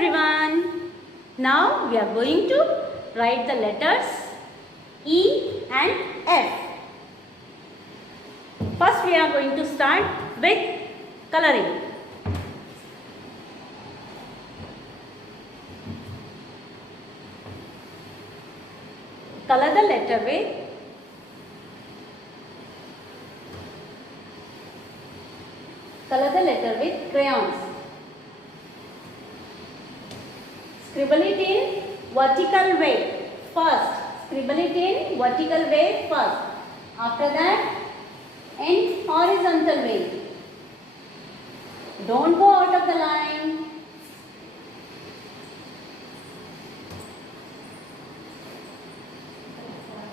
everyone. Now we are going to write the letters E and F. First we are going to start with coloring. Color the letter with crayons. Scribble it in vertical way first. Scribble it in vertical way first. After that, in horizontal way. Don't go out of the line.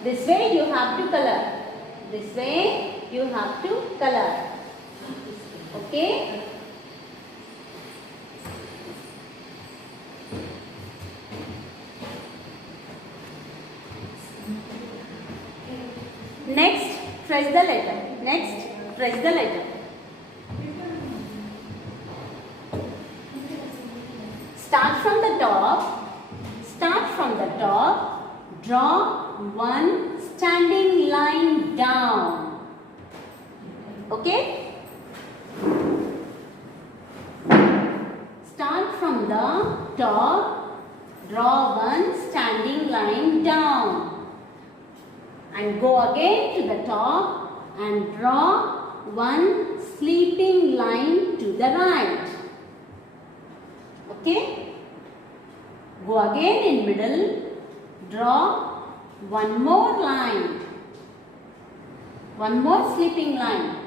This way you have to color. This way you have to color. Okay? Next, trace the letter. Next, trace the letter. Start from the top. Start from the top. Draw one standing line down. Okay? Start from the top. Draw one standing line down. And go again to the top and draw one sleeping line to the right. Okay? Go again in middle, draw one more line, one more sleeping line.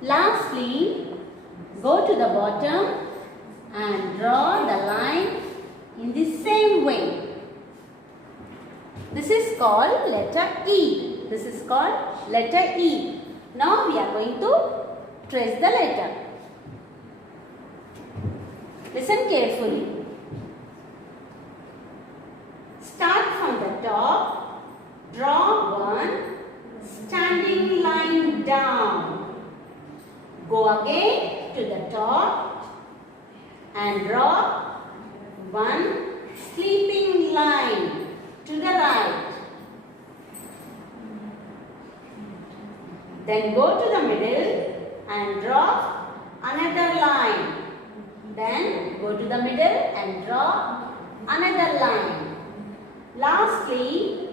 Lastly, go to the bottom and draw the line in the same way. This is called letter E. This is called letter E. Now we are going to trace the letter. Listen carefully. Start from the top. Draw one standing line down. Go again to the top and draw one sleeping line to the right. Then go to the middle and draw another line. Then go to the middle and draw another line. Lastly,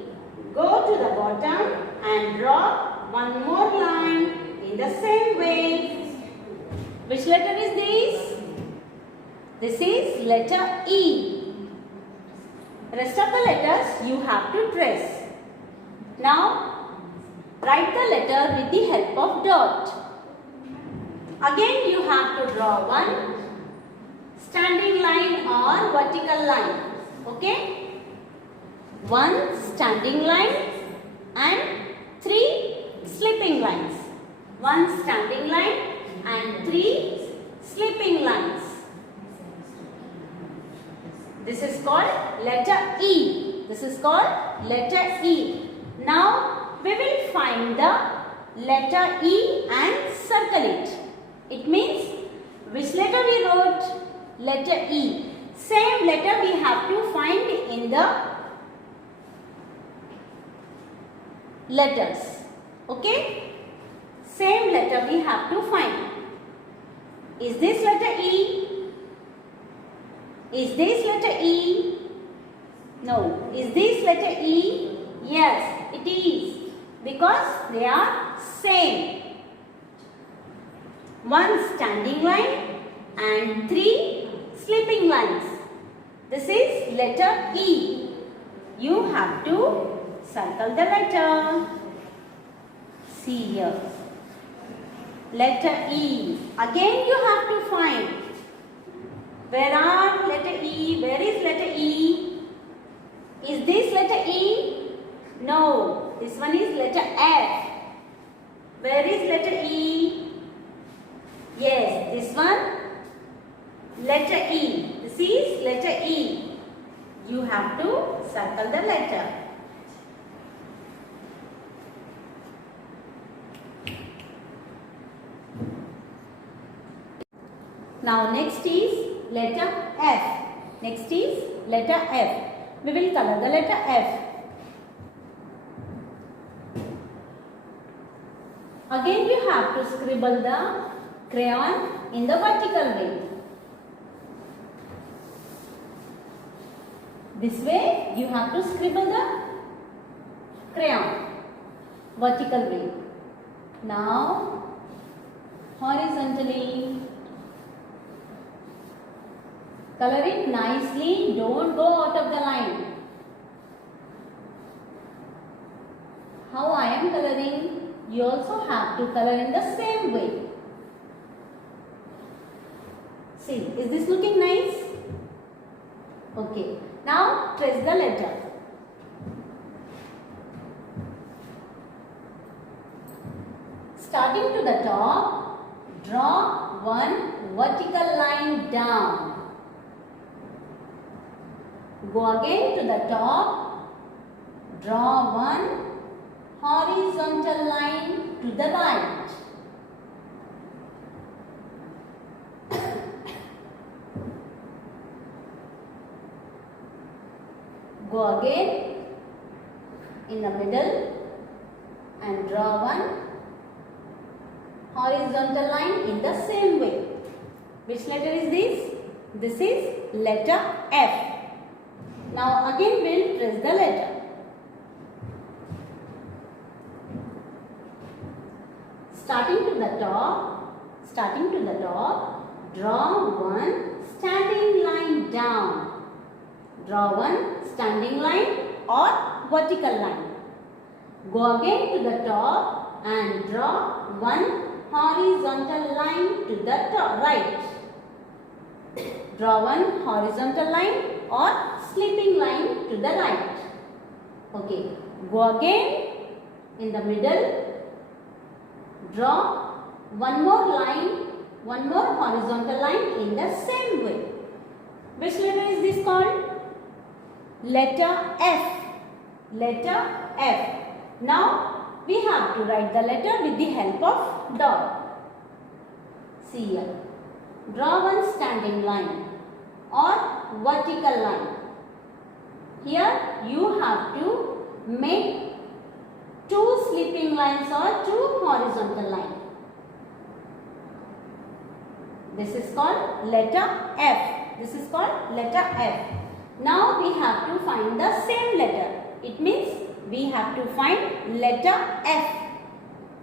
go to the bottom and draw one more line in the same way. Which letter is this? This is letter E. Rest of the letters you have to trace. Now, write the letter with the help of dot. Again you have to draw one standing line or vertical line. Okay? One standing line and three sleeping lines. One standing line and three sleeping lines. This is called letter E. This is called letter E. Now we will find the letter E and circle it. It means which letter we wrote? Letter E. Same letter we have to find in the letters. Okay? Same letter we have to find. Is this letter E? Is this letter E? No. Is this letter E? Yes, it is. Because they are same. One standing line and three sleeping lines. This is letter E. You have to circle the letter. See here. Letter E. Again you have to find. Where are letter E? Where is letter E? Is this letter E? No. This one is letter F. Where is letter E? Yes, this one letter E. This is letter E. You have to circle the letter. Now next is letter F. Next is letter F. We will color the letter F. Again you have to scribble the crayon in the vertical way. This way you have to scribble the crayon vertical way. Now horizontally color it nicely, don't go out of the line. How I am coloring, you also have to color in the same way. See, is this looking nice? Okay, now trace the letter. Starting to the top, draw one vertical line down. Go again to the top, draw one horizontal line to the right. Go again in the middle and draw one horizontal line in the same way. Which letter is this? This is letter F. Now again we'll trace the letter. Starting to the top, draw one standing line down. Draw one standing line or vertical line. Go again to the top and draw one horizontal line to the top, right. Draw one horizontal line or sleeping line to the right. Okay, go again in the middle. Draw one more line, one more horizontal line in the same way. Which letter is this called? Letter F. Letter F. Now we have to write the letter with the help of dot. See here. Draw one standing line or vertical line. Here you have to make two sleeping lines or two horizontal lines. This is called letter F. This is called letter F. Now we have to find the same letter. It means we have to find letter F.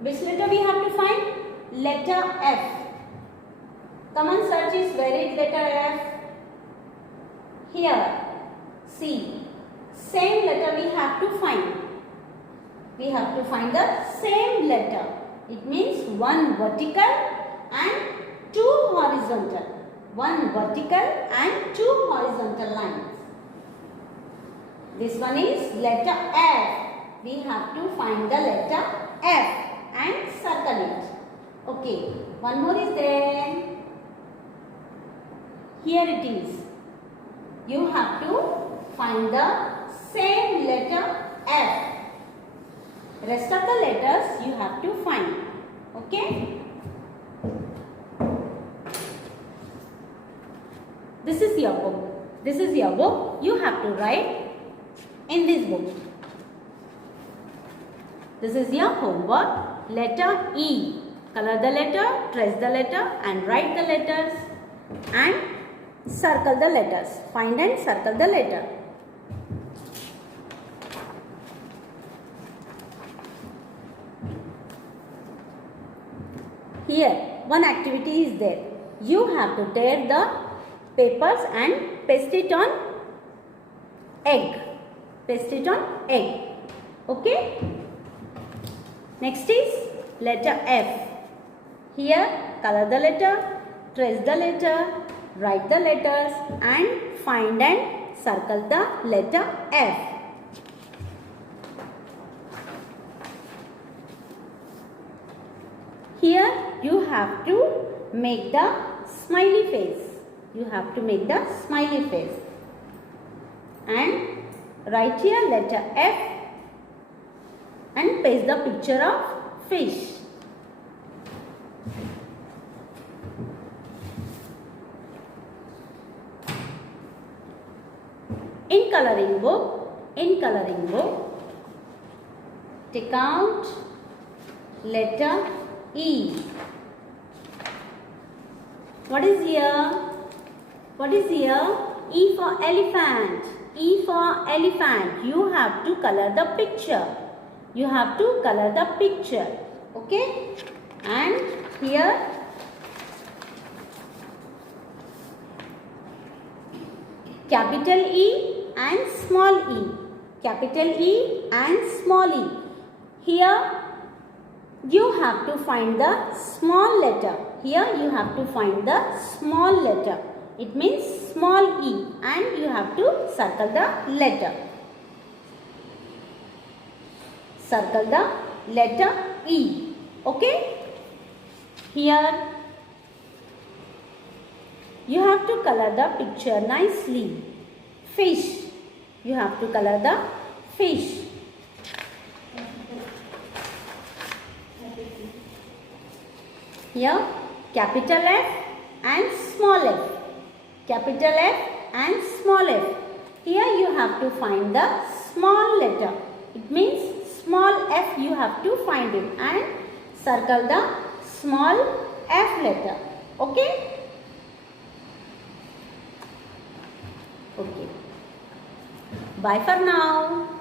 Which letter we have to find? Letter F. Come on, search is where is letter F? Here. See. Same letter we have to find. We have to find the same letter. It means one vertical and two horizontal. One vertical and two horizontal lines. This one is letter F. We have to find the letter F and circle it. Okay, one more is there. Here it is. You have to find the same letter F. Rest of the letters you have to find. Okay? This is your book. This is your book. You have to write in this book. This is your homework. Letter E. Color the letter, trace the letter and write the letters and circle the letters. Find and circle the letter. Here, one activity is there. You have to tear the papers and paste it on egg. Paste it on egg. Okay? Next is letter F. Here, color the letter, trace the letter, write the letters and find and circle the letter F. Here you have to make the smiley face. You have to make the smiley face. And write here letter F and paste the picture of fish. In coloring book, take out letter E. What is here? E for elephant. E for elephant. You have to color the picture. Okay? And here capital E and small e. Here you have to find the small letter. It means small e, and you have to circle the letter. E. Okay? Here you have to color the picture nicely. Fish. You have to color the fish. Here capital F and small f. Here you have to find the small letter. It means small f you have to find it and circle the small f letter. Okay? Okay. Bye for now.